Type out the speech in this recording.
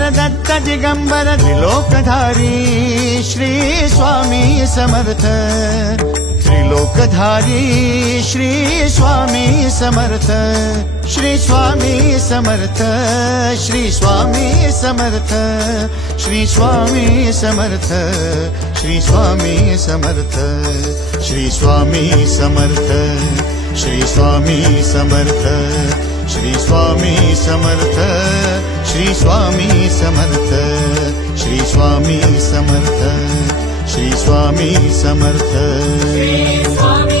Digambar Datta Digambar त्रिलोकधारी Shri Swami Samarth त्रिलोकधारी Shri Swami Samarth Shri Swami Samarth Shri Swami Samarth Shri Swami Samarth Shri Swami Samarth Shri Swami Samarth Shri Swami Samarth Shri Swami Samarth Shri Swami Samarth Shri Swami Samarth Shri Swami Samarth Shri Swami